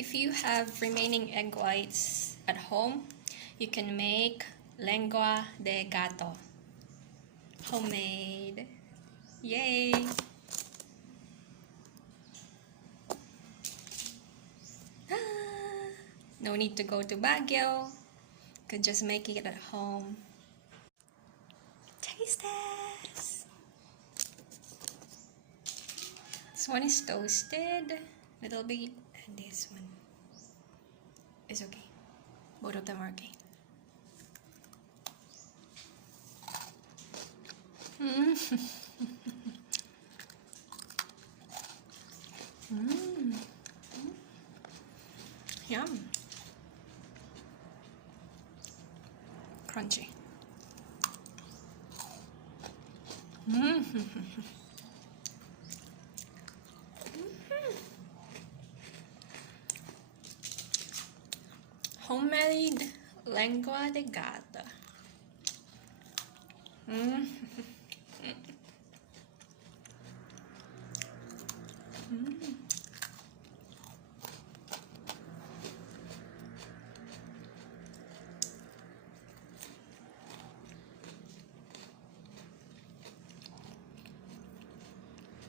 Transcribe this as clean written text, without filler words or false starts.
if you have remaining egg whites at home, you can make lengua de gato. Homemade. Yay! No need to go to Baguio. Could just make it at home. Taste test! This one is toasted, little bit, and this one is okay. Both of them are okay. Yum. Crunchy. Homemade lengua de gato.